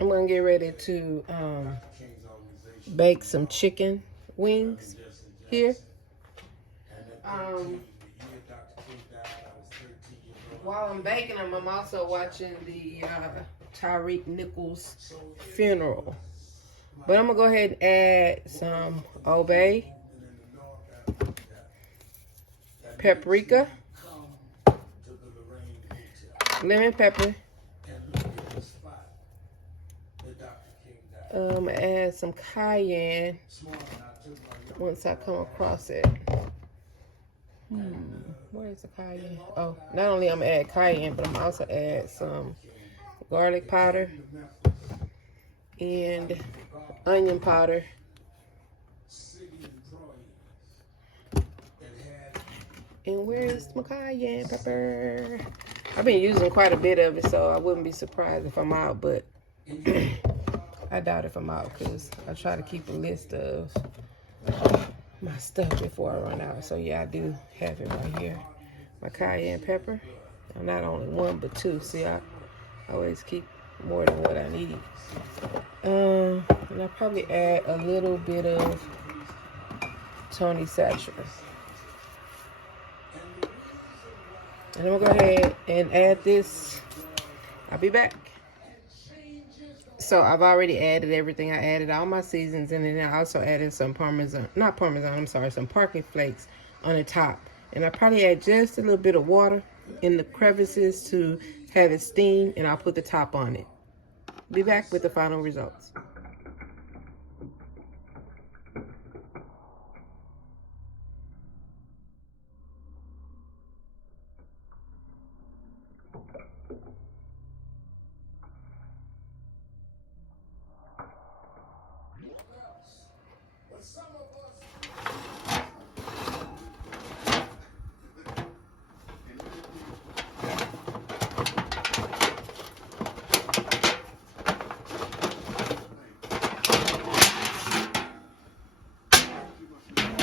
I'm gonna get ready to bake some chicken wings here. While I'm baking them, I'm also watching the Tyreek Nichols funeral. But I'm gonna go ahead and add some Old Bay, paprika, lemon pepper. Add some cayenne once I come across it. Where's the cayenne? Oh, not only I'm gonna add cayenne, but I'm also add some garlic powder and onion powder. And where is my cayenne pepper? I've been using quite a bit of it, so I wouldn't be surprised if I'm out, but I doubt if I'm out because I try to keep a list of my stuff before I run out. So yeah, I do have it right here. My cayenne pepper. And not only one, but two. See, I always keep more than what I need. And I'll probably add a little bit of Tony Satcher. And I'm gonna go ahead and add this. I'll be back. So I've already added everything. I added all my seasons and then I also added some some parking flakes on the top. And I probably add just a little bit of water in the crevices to have it steam, and I'll put the top on it. Be back with the final results.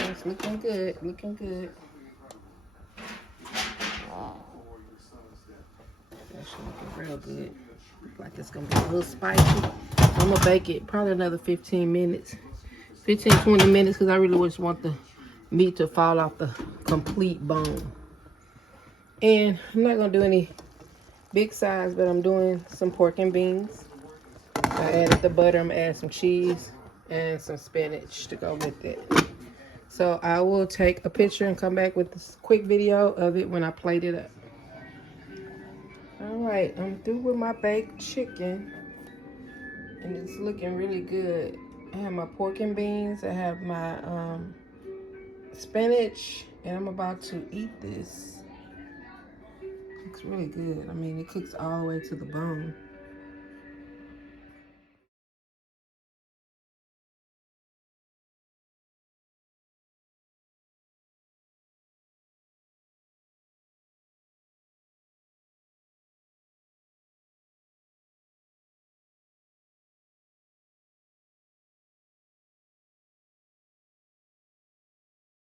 It's looking good, looking good. That's looking real good. Look like it's gonna be a little spicy. I'm gonna bake it probably another 15 minutes. 15, 20 minutes because I really just want the meat to fall off the complete bone. And I'm not gonna do any big size, but I'm doing some pork and beans. I added the butter. I'm gonna add some cheese and some spinach to go with it. So I will take a picture and come back with this quick video of it when I plate it up. All right, I'm through with my baked chicken and it's looking really good. I have my pork and beans. I have my spinach, and I'm about to eat this. Looks really good. I mean, it cooks all the way to the bone.